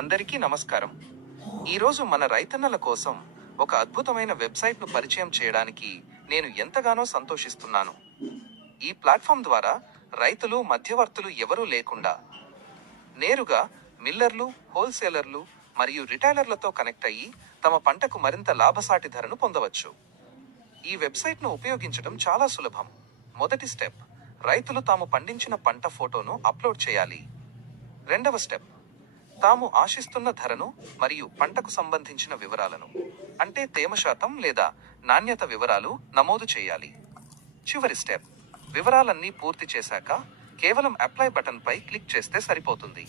అందరికీ నమస్కారం. ఈరోజు మన రైతన్నల కోసం ఒక అద్భుతమైన వెబ్సైట్ను పరిచయం చేయడానికి నేను ఎంతగానో సంతోషిస్తున్నాను. ఈ ప్లాట్ఫామ్ ద్వారా రైతులు మధ్యవర్తులు ఎవరూ లేకుండా నేరుగా మిల్లర్లు, హోల్సేలర్లు మరియు రిటైలర్లతో కనెక్ట్ అయ్యి తమ పంటకు మరింత లాభసాటి ధరను పొందవచ్చు. ఈ వెబ్సైట్ను ఉపయోగించడం చాలా సులభం. మొదటి స్టెప్, రైతులు తాము పండించిన పంట ఫోటోను అప్లోడ్ చేయాలి. రెండవ స్టెప్, తాము ఆశిస్తున్న ధరను మరియు పంటకు సంబంధించిన వివరాలను, అంటే తేమ శాతం లేదా నాణ్యత వివరాలు నమోదు చేయాలి. చివరి స్టెప్, వివరాలన్నీ పూర్తి చేశాక కేవలం అప్లై బటన్ పై క్లిక్ చేస్తే సరిపోతుంది.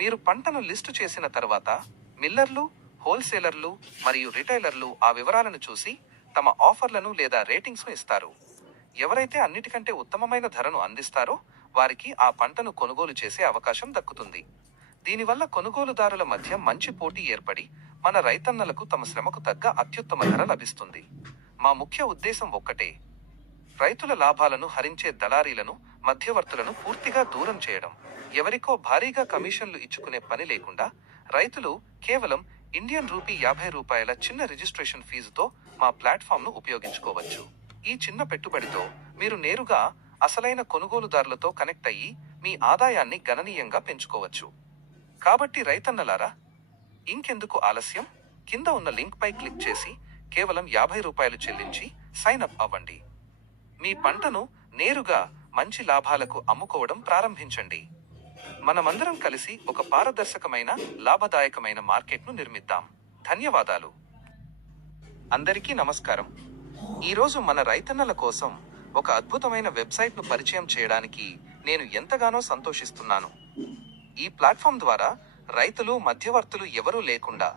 మీరు పంటను లిస్టు చేసిన తర్వాత మిల్లర్లు, హోల్సేలర్లు మరియు రిటైలర్లు ఆ వివరాలను చూసి తమ ఆఫర్లను లేదా రేటింగ్స్ను ఇస్తారు. ఎవరైతే అన్నిటికంటే ఉత్తమమైన ధరను అందిస్తారో వారికి ఆ పంటను కొనుగోలు చేసే అవకాశం దక్కుతుంది. దీనివల్ల కొనుగోలుదారుల మధ్య మంచి పోటీ ఏర్పడి మన రైతన్నలకు తమ శ్రమకు తగ్గ అత్యుత్తమ ధర లభిస్తుంది. మా ముఖ్య ఉద్దేశం ఒక్కటే, రైతుల లాభాలను హరించే దళారీలను, మధ్యవర్తులను పూర్తిగా దూరం చేయడం. ఎవరికో భారీగా కమిషన్లు ఇచ్చుకునే పని లేకుండా రైతులు కేవలం ఇండియన్ రూపీ ₹50 చిన్న రిజిస్ట్రేషన్ ఫీజుతో మా ప్లాట్ఫామ్ను ఉపయోగించుకోవచ్చు. ఈ చిన్న పెట్టుబడితో మీరు నేరుగా అసలైన కొనుగోలుదారులతో కనెక్ట్ అయ్యి మీ ఆదాయాన్ని గణనీయంగా పెంచుకోవచ్చు. కాబట్టి రైతన్నలారా, ఇంకెందుకు ఆలస్యం? కింద ఉన్న లింక్ పై క్లిక్ చేసి కేవలం ₹50 చెల్లించి సైన్ అప్ అవ్వండి. మీ పంటను నేరుగా మంచి లాభాలకు అమ్ముకోవడం ప్రారంభించండి. మనమందరం కలిసి ఒక పారదర్శకమైన, లాభదాయకమైన మార్కెట్ను నిర్మిద్దాం. ధన్యవాదాలు. అందరికీ నమస్కారం. ఈరోజు మన రైతన్నల కోసం ఒక అద్భుతమైన వెబ్సైట్ను పరిచయం చేయడానికి నేను ఎంతగానో సంతోషిస్తున్నాను. ఈ ప్లాట్ఫామ్ ద్వారా రైతులు మధ్యవర్తులు ఎవరూ లేకుండా